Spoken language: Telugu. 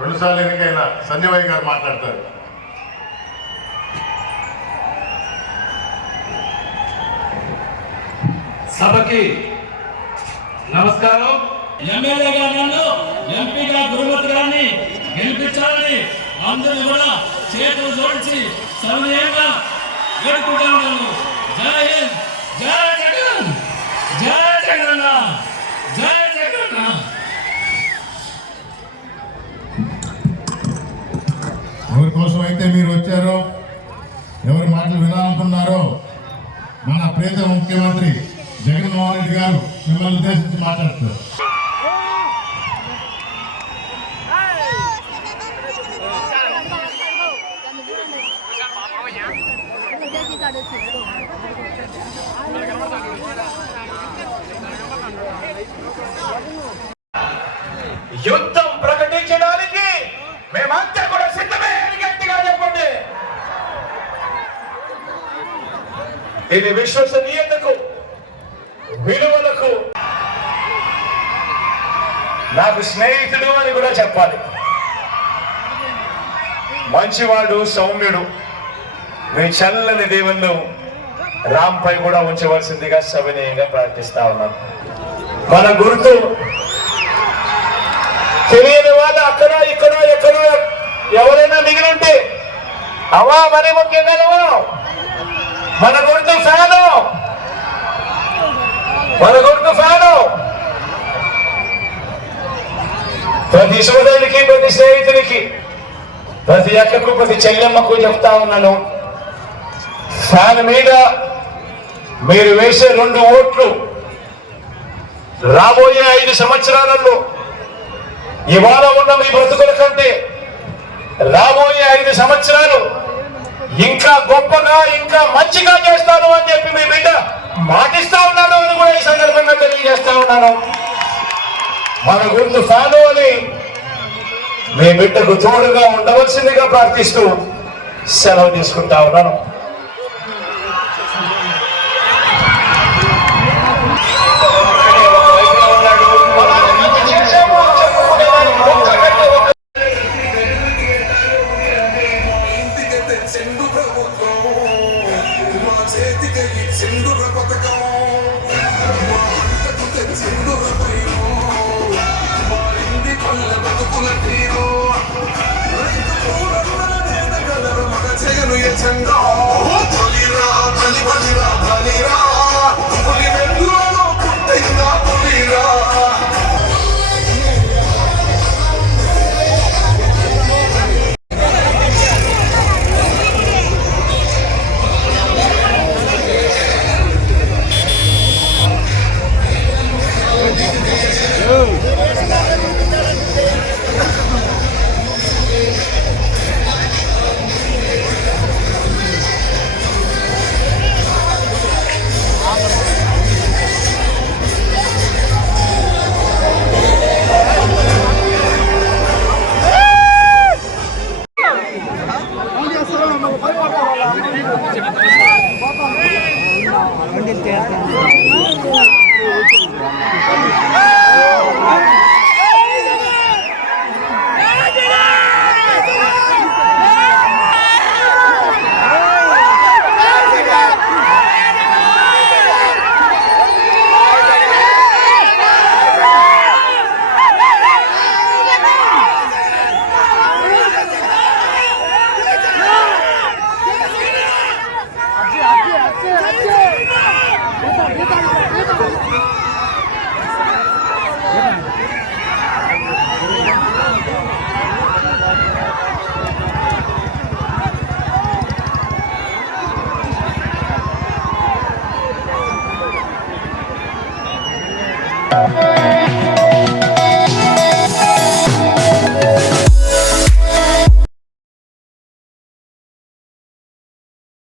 రెండుసార్లు ఎన్నికైన సంజయ్ గారు మాట్లాడతారు. సభకి నమస్కారం. ఎమ్మెల్యేగా నన్ను, ఎంపీగా గురుమతి గారిని గెలిపించాలని అందరూ కూడా చేతులు జోడించి సమయంగా వేడుకుంటా ఉన్నాను. జై హింద్, జై జగన్, జై జగన్, జై జగన్. ఎవరి కోసం అయితే మీరు వచ్చారో, ఎవరి మాటలు వినాలనుకున్నారో, మన ప్రియతమ ముఖ్యమంత్రి జగన్మోహన్ రెడ్డి గారు మిమ్మల్ని ఉద్దేశించి మాట్లాడుతారు. యుద్ధం ప్రకటించడానికి మేమంతా కూడా సిద్ధమే అని గట్టిగా చెప్పండి. ఇది విశ్వసనీయతకు, విలువలకు నాకు స్నేహితుడు అని కూడా చెప్పాలి. మంచివాడు, సౌమ్యుడు, మీ చల్లని దేవుళ్ళు రాంపై కూడా ఉంచవలసిందిగా సవినయంగా ప్రార్థిస్తా ఉన్నాను. మన గుర్తు తెలియని వాళ్ళు అక్కడ ఇక్కడ ఎక్కడో ఎవరైనా మిగిలింటే అవా మరి ముఖ్యంగా మన గుర్తు ఫ్యాను, మన గుర్తు ఫ్యాను. ప్రతి సోదరుడికి, ప్రతి స్నేహితుడికి, ప్రతి అక్కకు, ప్రతి చెల్లెమ్మకు చెప్తా ఉన్నాను, ఫ్యాన్ మీద మీరు వేసే 2 ఓట్లు రాబోయే 5 సంవత్సరాలలో ఇవాళ ఉన్న మీ బ్రతుకుల కంటే రాబోయే 5 సంవత్సరాలు ఇంకా గొప్పగా, ఇంకా మంచిగా చేస్తాను అని చెప్పి మీ బిడ్డ మాటిస్తా ఉన్నాడు అని కూడా ఈ సందర్భంగా తెలియజేస్తా ఉన్నాను. మన గుర్తు ఫ్యాను అని మీ బిడ్డకు తోడుగా ఉండవలసిందిగా ప్రార్థిస్తూ సెలవు తీసుకుంటా ఉన్నాను. Tango